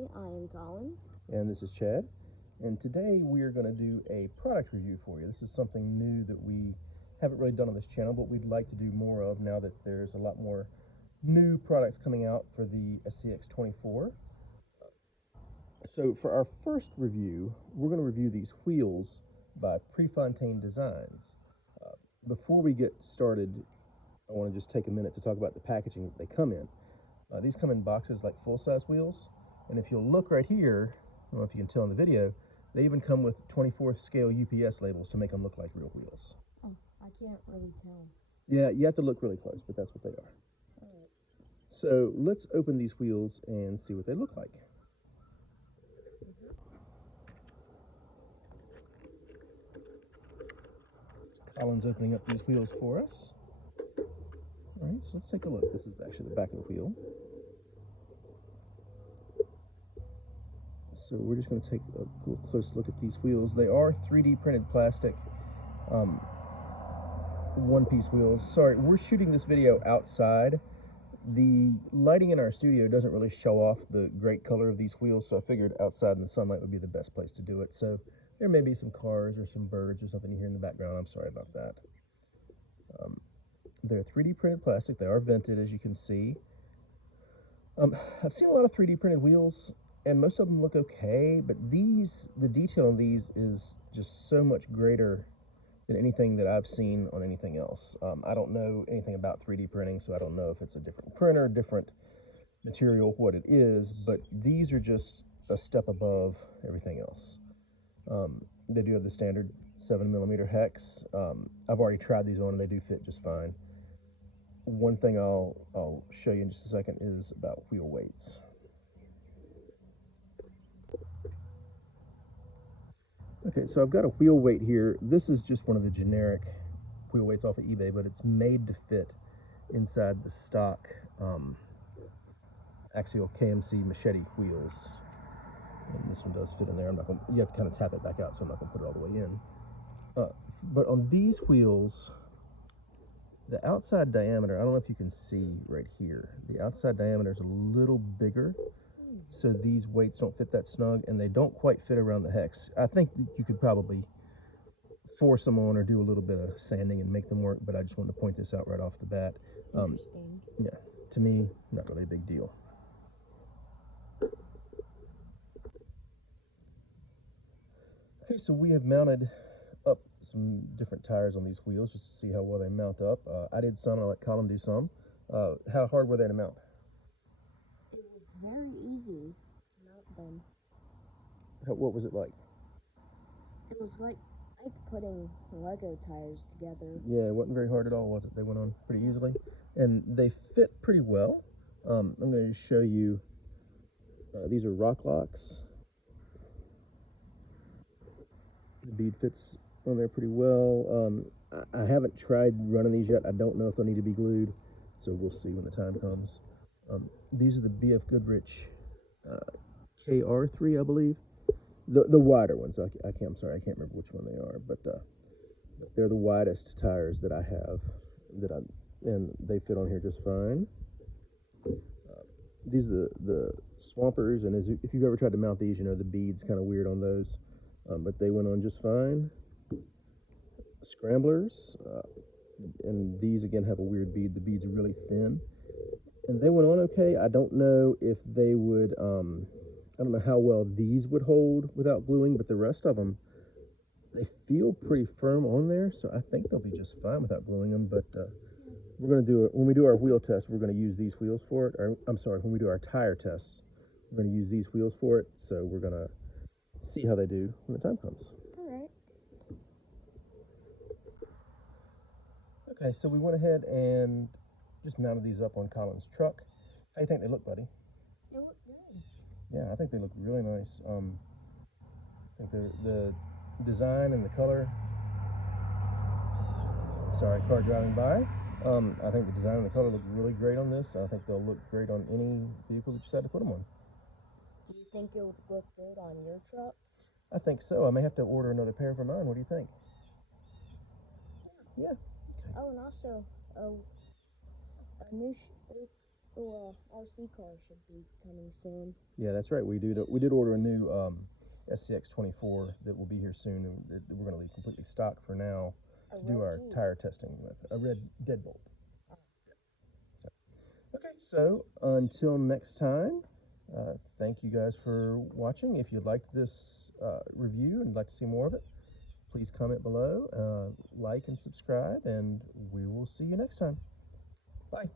Hi, I am Colin. And this is Chad. And today we are going to do a product review for you. This is something new that we haven't really done on this channel, but we'd like to do more of now that there's a lot more new products coming out for the SCX24. So for our first review, we're going to review these wheels by Prefontaine Designs. Before we get started, I want to just take a minute to talk about the packaging that they come in. These come in boxes like full-size wheels, and if you'll look right here, I don't know if you can tell in the video, they even come with 24th scale UPS labels to make them look like real wheels. Oh, I can't really tell. Yeah, you have to look really close, but that's what they are. Alright. So let's open these wheels and see what they look like. Colin's opening up these wheels for us. All right, so let's take a look. This is actually the back of the wheel. So we're just going to take a close look at these wheels. They are 3D printed plastic, one-piece wheels. Sorry, we're shooting this video outside. The lighting in our studio doesn't really show off the great color of these wheels, so I figured outside in the sunlight would be the best place to do it. So there may be some cars or some birds or something you hear in the background. I'm sorry about that. They're 3D printed plastic. They are vented, as you can see. I've seen a lot of 3D printed wheels, and most of them look okay, but the detail on these is just so much greater than anything that I've seen on anything else. I don't know anything about 3D printing, so I don't know if it's a different printer, different material, what it is, but these are just a step above everything else. They do have the standard 7mm hex. I've already tried these on and they do fit just fine. One thing I'll show you in just a second is about wheel weights. Okay, so I've got a wheel weight here. This is just one of the generic wheel weights off of eBay, but it's made to fit inside the stock axial KMC machete wheels. And this one does fit in there. You have to kind of tap it back out, so I'm not going to put it all the way in. But on these wheels, the outside diameter, I don't know if you can see right here, the outside diameter is a little bigger, so these weights don't fit that snug, and they don't quite fit around the hex. I think that you could probably force them on or do a little bit of sanding and make them work, but I just wanted to point this out right off the bat. Interesting. Yeah, to me, not really a big deal. Okay, so we have mounted up some different tires on these wheels just to see how well they mount up. I did some, I'll let Colin do some. How hard were they to mount? It was very easy to mount them. What was it like? It was like putting Lego tires together. Yeah, it wasn't very hard at all, was it? They went on pretty easily, and they fit pretty well. I'm going to show you, these are rock locks. The bead fits on there pretty well. I haven't tried running these yet. I don't know if they'll need to be glued, so we'll see when the time comes. These are the BF Goodrich KR3, I believe. The wider ones. I'm sorry, I can't remember which one they are, but they're the widest tires that I have, and they fit on here just fine. These are the Swampers, and if you've ever tried to mount these, you know the bead's kind of weird on those, but they went on just fine. Scramblers, and these again have a weird bead. The bead's really thin, and they went on okay. I don't know if they would, I don't know how well these would hold without gluing, but the rest of them, they feel pretty firm on there, so I think they'll be just fine without gluing them. But we're going to do it when we do our wheel test. We're going to use these wheels for it. Or I'm sorry, when we do our tire test, we're going to use these wheels for it. So we're going to see how they do when the time comes. All right. Okay, so we went ahead and just mounted these up on Colin's truck. How do you think they look, buddy? They look good. Yeah, I think they look really nice. I think the design and the color. Sorry, car driving by. I think the design and the color look really great on this. I think they'll look great on any vehicle that you decide to put them on. Do you think it would look good on your truck? I think so. I may have to order another pair for mine. What do you think? Yeah. Oh, and also, a new RC car should be coming soon. Yeah, that's right. We did order a new SCX-24 that will be here soon, and that we're going to leave completely stock for now to do our tire testing with. A red deadbolt. So, okay, so until next time, thank you guys for watching. If you liked this review and like to see more of it, please comment below, like and subscribe, and we will see you next time. Bye.